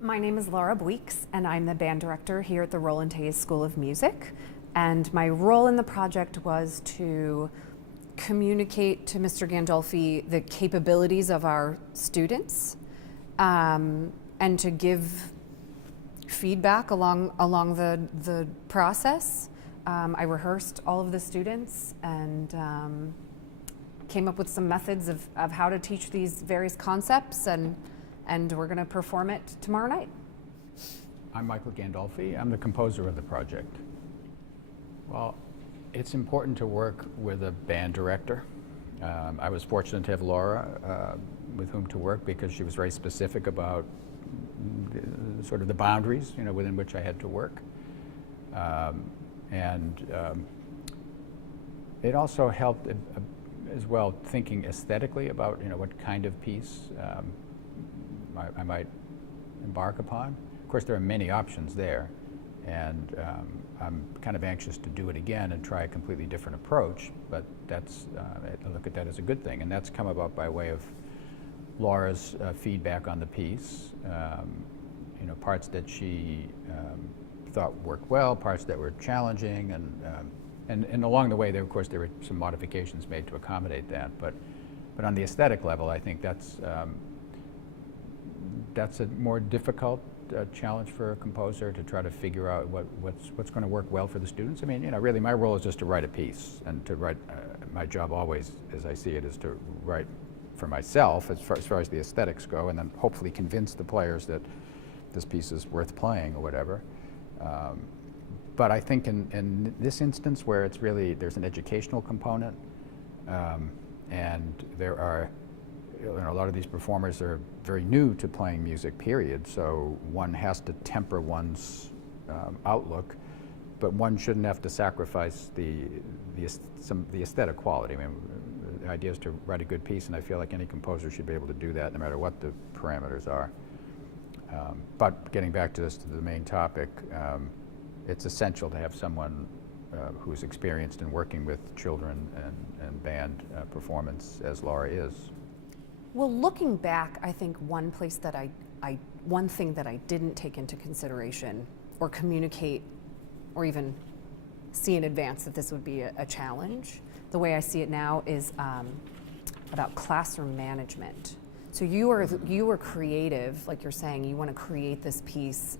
My name is Laura Bouix, and I'm the band director here at the Roland School of Music. And my role in the project was to communicate to Mr. Gandolfi the capabilities of our students, and to give feedback along the process. I rehearsed all of the students and came up with some methods of how to teach these various concepts, and we're going to perform it tomorrow night. I'm Michael Gandolfi. I'm the composer of the project. Well, it's important to work with a band director. I was fortunate to have Laura with whom to work because she was very specific about sort of the boundaries, within which I had to work. It also helped as well thinking aesthetically about what kind of piece I might embark upon. Of course, there are many options there, and I'm kind of anxious to do it again and try a completely different approach, but I look at that as a good thing, and that's come about by way of Laura's feedback on the piece, parts that she thought worked well, parts that were challenging, and along the way, of course, there were some modifications made to accommodate that, but on the aesthetic level, I think that's a more difficult challenge for a composer to try to figure out what's going to work well for the students. I mean, really my role is just to write a piece, and to write, my job always, as I see it, is to write for myself as far as the aesthetics go, and then hopefully convince the players that this piece is worth playing or whatever. But I think in this instance where it's really, there's an educational component, and there are, a lot of these performers are very new to playing music, period, so one has to temper one's outlook, but one shouldn't have to sacrifice the aesthetic quality. I mean, the idea is to write a good piece, and I feel like any composer should be able to do that no matter what the parameters are. But getting back to the main topic, it's essential to have someone who's experienced in working with children and band performance, as Laura is. Well, looking back, I think one thing that I didn't take into consideration or communicate or even see in advance that this would be a challenge, the way I see it now is about classroom management. So you were creative, like you're saying, you want to create this piece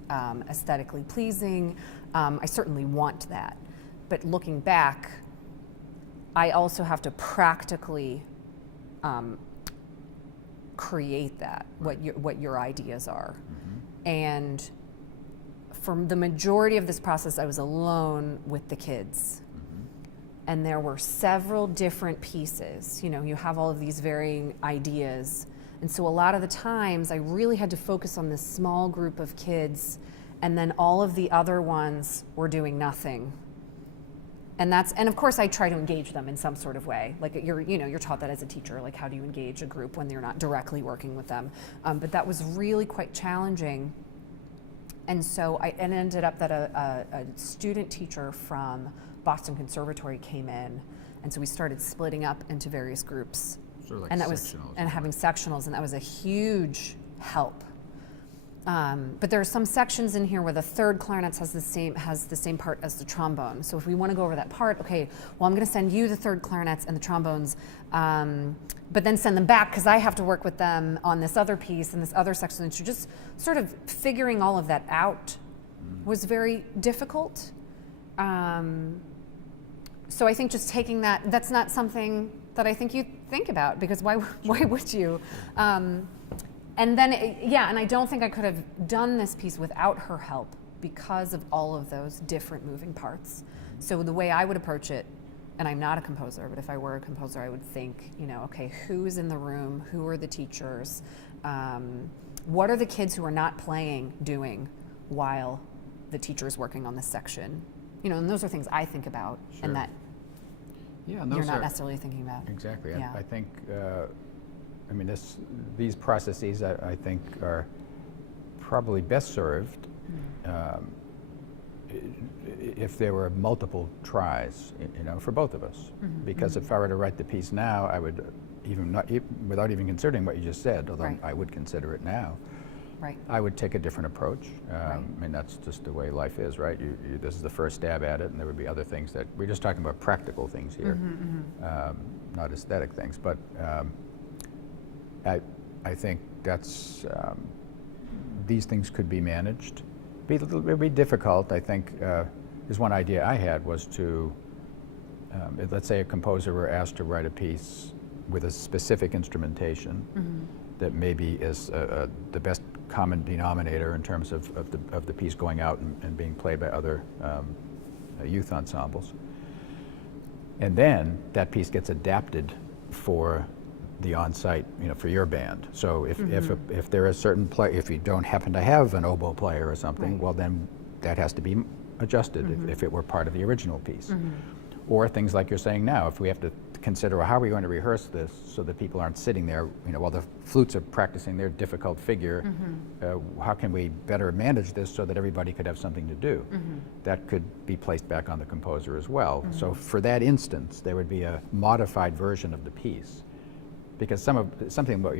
aesthetically pleasing. I certainly want that. But looking back, I also have to practically create that, what your ideas are. Mm-hmm. And for the majority of this process, I was alone with the kids. Mm-hmm. And there were several different pieces. You have all of these varying ideas. And so a lot of the times I really had to focus on this small group of kids, and then all of the other ones were doing nothing. And of course I try to engage them in some sort of way. Like you're taught that as a teacher, like how do you engage a group when you're not directly working with them? But that was really quite challenging. And so it ended up that a student teacher from Boston Conservatory came in, and so we started splitting up into various groups. Sort of like and that sectionals, was, and having sectionals, and that was a huge help. But there are some sections in here where the third clarinet has the same part as the trombone. So if we want to go over that part, okay, well, I'm going to send you the third clarinets and the trombones, but then send them back because I have to work with them on this other piece and this other section. And so just sort of figuring all of that out was very difficult. So I think just taking that's not something that I think you think about, because why would you? And then, and I don't think I could have done this piece without her help because of all of those different moving parts. So the way I would approach it, and I'm not a composer, but if I were a composer, I would think, okay, who's in the room? Who are the teachers? What are the kids who are not playing doing while the teacher's working on this section? And those are things I think about, sure. And that and you're not necessarily thinking about. Exactly. Yeah. I think, these processes I think are probably best served if there were multiple tries, for both of us. Mm-hmm. Because if I were to write the piece now, I would without even considering what you just said, although right. I would consider it now, Right. I would take a different approach. I mean, that's just the way life is, right? This is the first stab at it, and there would be other things that we're just talking about practical things here, not aesthetic things. But I think that's these things could be managed. It would be difficult. I think is one idea I had was to let's say a composer were asked to write a piece with a specific instrumentation that maybe is the best common denominator in terms of the piece going out and being played by other youth ensembles. And then that piece gets adapted for the on-site, for your band. So if there is certain if you don't happen to have an oboe player or something, well then that has to be adjusted if it were part of the original piece. Or things like you're saying now, if we have to consider, well, how are we going to rehearse this so that people aren't sitting there, while the flutes are practicing their difficult figure, how can we better manage this so that everybody could have something to do? That could be placed back on the composer as well. So for that instance, there would be a modified version of the piece. Because something about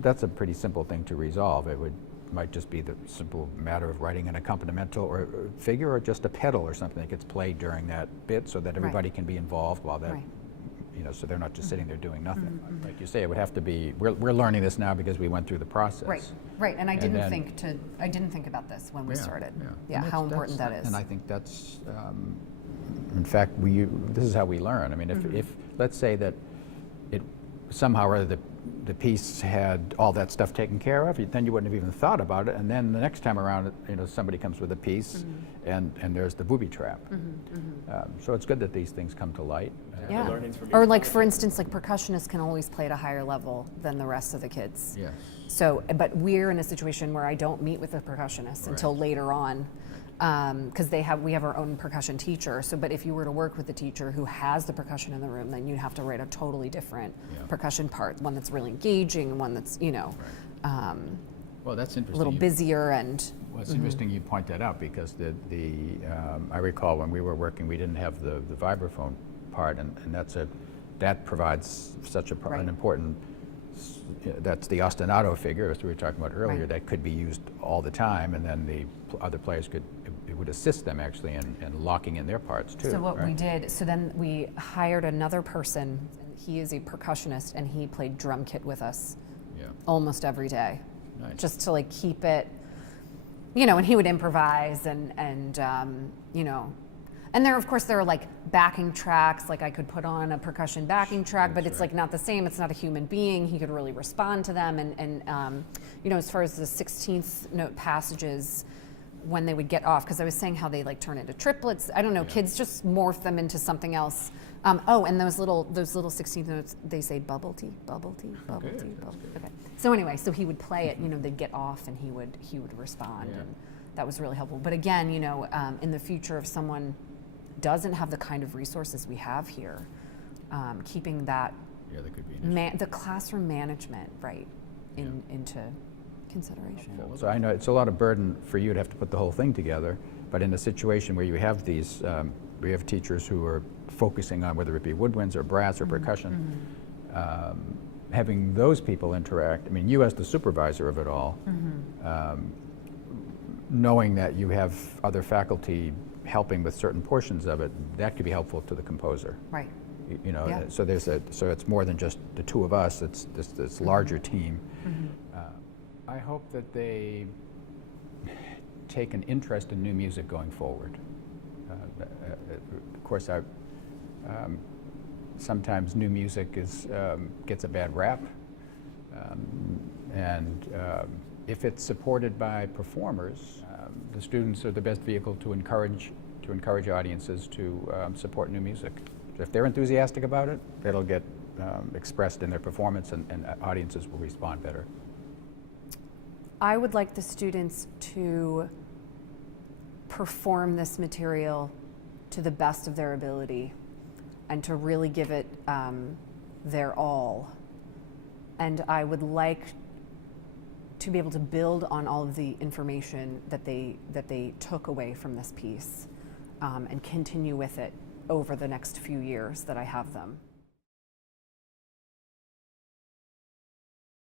that's a pretty simple thing to resolve. Might just be the simple matter of writing an accompanimental or figure, or just a pedal or something that gets played during that bit so that everybody can be involved while that, so they're not just sitting there doing nothing. Like you say, it would have to be, we're learning this now because we went through the process. Right, and I didn't think about this when we started. Yeah, how important that is. And I think that's, in fact, this is how we learn. I mean, if let's say that somehow or other the piece had all that stuff taken care of, then you wouldn't have even thought about it. And then the next time around, somebody comes with a piece, and there's the booby trap. So it's good that these things come to light. Or like, for instance, like percussionists can always play at a higher level than the rest of the kids. Yes. So, but we're in a situation where I don't meet with a percussionist until later on. Because we have our own percussion teacher. So, but if you were to work with a teacher who has the percussion in the room, then you'd have to write a totally different percussion part, one that's really engaging, and one that's well, that's interesting. a little busier. And well, it's interesting you point that out, because I recall when we were working, we didn't have the vibraphone part, and that provides such an important. That's the ostinato figure, as we were talking about earlier, that could be used all the time, and then the other players it would assist them actually in locking in their parts too. So what we did, so then we hired another person, and he is a percussionist, and he played drum kit with us almost every day. Nice. Just to like keep it, and he would improvise and and there are like backing tracks, like I could put on a percussion backing track, but it's like not the same. It's not a human being. He could really respond to them. And as far as the 16th note passages, when they would get off, because I was saying how they like turn into triplets. I don't know, kids just morph them into something else. And those little 16th notes, they say bubble tea, bubble tea, bubble tea, bubble tea. Okay. So anyway, so he would play it, they'd get off and he would respond. And that was really helpful. But again, in the future, if someone doesn't have the kind of resources we have here, keeping that that could be the classroom management into consideration. So I know it's a lot of burden for you to have to put the whole thing together, but in a situation where you have these, we have teachers who are focusing on whether it be woodwinds or brass or percussion, having those people interact. I mean, you as the supervisor of it all, knowing that you have other faculty helping with certain portions of it, that could be helpful to the composer. Right. So so it's more than just the two of us. It's this larger team. I hope that they take an interest in new music going forward. Of course, sometimes new music gets a bad rap, and if it's supported by performers, the students are the best vehicle to encourage audiences to support new music. If they're enthusiastic about it, it'll get expressed in their performance, and audiences will respond better. I would like the students to perform this material to the best of their ability and to really give it their all. And I would like to be able to build on all of the information that they took away from this piece and continue with it over the next few years that I have them.